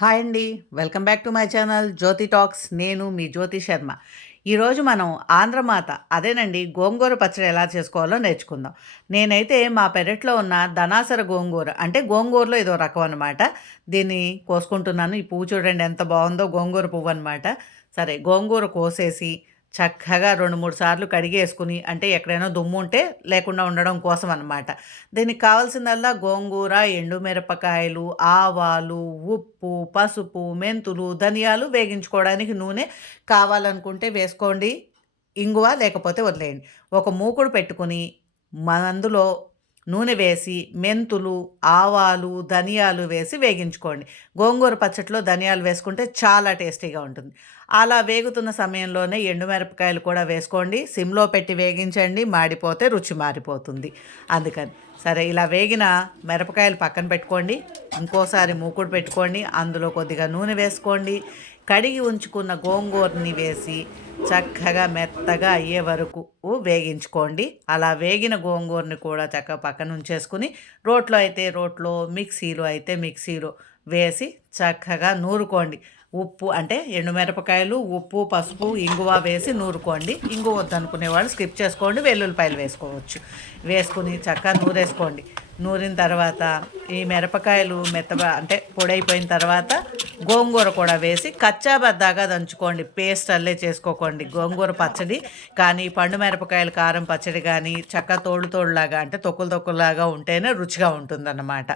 Hi అండి. Welcome back to my channel Jyothi talks. నేను మీ జ్యోతి శర్మ. ఈరోజు మనం ఆంధ్రమాత అదేనండి గోంగూర పచ్చడి ఎలా చేసుకోవాలో నేర్చుకుందాం. నేనైతే మా పెరట్లో ఉన్న ధనాసర గోంగూర అంటే గోంగూరలో ఇదో రకం అనమాట దీన్ని కోసుకుంటున్నాను. ఈ పువ్వు చూడండి ఎంత బాగుందో గోంగూర పువ్వు అనమాట సరే గోంగూర కోసేసి చక్కగా రెండు మూడు సార్లు కడిగేసుకుని అంటే ఎక్కడైనా దుమ్ము ఉంటే లేకుండా ఉండడం కోసం అనమాట దీనికి కావాల్సిందల్లా గోంగూర ఎండుమిరపకాయలు ఆవాలు ఉప్పు పసుపు మెంతులు ధనియాలు వేగించుకోవడానికి నూనె కావాలనుకుంటే వేసుకోండి. ఇంగువ లేకపోతే వదిలేయండి. ఒక మూకుడు పెట్టుకుని అందులో నూనె వేసి మెంతులు ఆవాలు ధనియాలు వేసి వేగించుకోండి. గోంగూర పచ్చట్లో ధనియాలు వేసుకుంటే చాలా టేస్టీగా ఉంటుంది. అలా వేగుతున్న సమయంలోనే ఎండుమిరపకాయలు కూడా వేసుకోండి. సిమ్లో పెట్టి వేగించండి. మాడిపోతే రుచి మారిపోతుంది. అందుకని సరే ఇలా వేగిన మిరపకాయలు పక్కన పెట్టుకోండి. ఇంకోసారి మూకుడు పెట్టుకోండి. అందులో కొద్దిగా నూనె వేసుకోండి. కడిగి ఉంచుకున్న గోంగూరని వేసి చక్కగా మెత్తగా అయ్యే వరకు వేగించుకోండి. అలా వేగిన గోంగూరని కూడా చక్కగా పక్కన ఉంచేసుకుని రోట్లో అయితే రోట్లో మిక్సీలో అయితే మిక్సీలో వేసి చక్కగా నూరుకోండి. ఉప్పు అంటే ఎండుమిరపకాయలు ఉప్పు పసుపు ఇంగువ వేసి నూరుకోండి. ఇంగువ వద్దనుకునే వాళ్ళు స్కిప్ చేసుకోండి వెల్లుల్లిపాయలు వేసుకోవచ్చు. వేసుకుని చక్కగా నూరేసుకోండి. నూరిన తర్వాత ఈ మిరపకాయలు మెత్తగా అంటే పొడైపోయిన తర్వాత గోంగూర కూడా వేసి కచ్చాబద్దాగా దంచుకోండి. పేస్ట్ అల్లే చేసుకోకండి. గోంగూర పచ్చడి కానీ పండు మిరపకాయలు కారం పచ్చడి కానీ చక్క తోడు తోడులాగా అంటే తొక్కులు తొక్కులాగా ఉంటేనే రుచిగా ఉంటుందన్నమాట.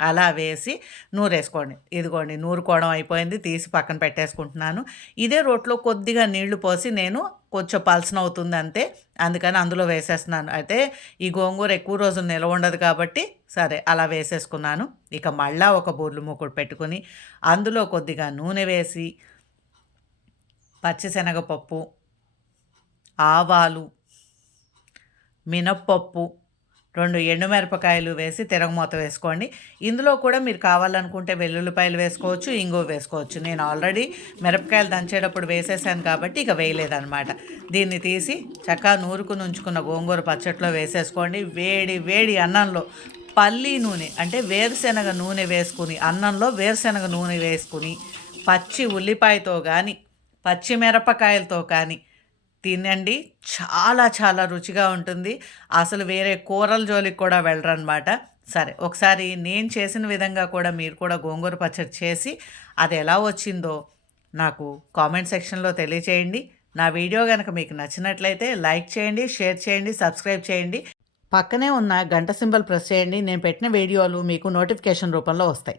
అలా వేసి నూరేసుకోండి. ఇదిగోండి నూరుకోవడం అయిపోయింది తీసి పక్కన పెట్టేసుకుంటున్నాను. ఇదే రోట్లో కొద్దిగా నీళ్ళు పోసి నేను కొంచెం పల్సన అవుతుంది అంతే. అందుకని అందులో వేసేస్తున్నాను. అయితే ఈ గోంగూర ఎక్కువ రోజులు నిలవ ఉండదు కాబట్టి సరే అలా వేసేసుకున్నాను. ఇక మళ్ళా ఒక బూర్లు మూకుడు పెట్టుకుని అందులో కొద్దిగా నూనె వేసి పచ్చిశనగపప్పు ఆవాలు మినప్పప్పు రెండు ఎండుమిరపకాయలు వేసి తిరగమూత వేసుకోండి. ఇందులో కూడా మీరు కావాలనుకుంటే వెల్లుల్లిపాయలు వేసుకోవచ్చు ఇంగువ వేసుకోవచ్చు. నేను ఆల్రెడీ మిరపకాయలు దంచేటప్పుడు వేసేసాను కాబట్టి ఇక వేయలేదనమాట దీన్ని తీసి చక్కగా నూరుకుని ఉంచుకున్న గోంగూర పచ్చట్లో వేసేసుకోండి. వేడి వేడి అన్నంలో పల్లి నూనె అంటే వేరుశెనగ నూనె వేసుకుని అన్నంలో వేరుశెనగ నూనె వేసుకుని పచ్చి ఉల్లిపాయతో కానీ పచ్చిమిరపకాయలతో కానీ తినండి. చాలా చాలా రుచిగా ఉంటుంది. అసలు వేరే కూరల జోలికి కూడా వెళ్ళరనమాట సరే ఒకసారి నేను చేసిన విధంగా కూడా మీరు కూడా గోంగూర పచ్చడి చేసి అది ఎలా వచ్చిందో నాకు కామెంట్ సెక్షన్లో తెలియచేయండి. నా వీడియో కనుక మీకు నచ్చినట్లయితే లైక్ చేయండి షేర్ చేయండి సబ్స్క్రైబ్ చేయండి. పక్కనే ఉన్న గంట సింబల్ ప్రెస్ చేయండి. నేను పెట్టిన వీడియోలు మీకు నోటిఫికేషన్ రూపంలో వస్తాయి.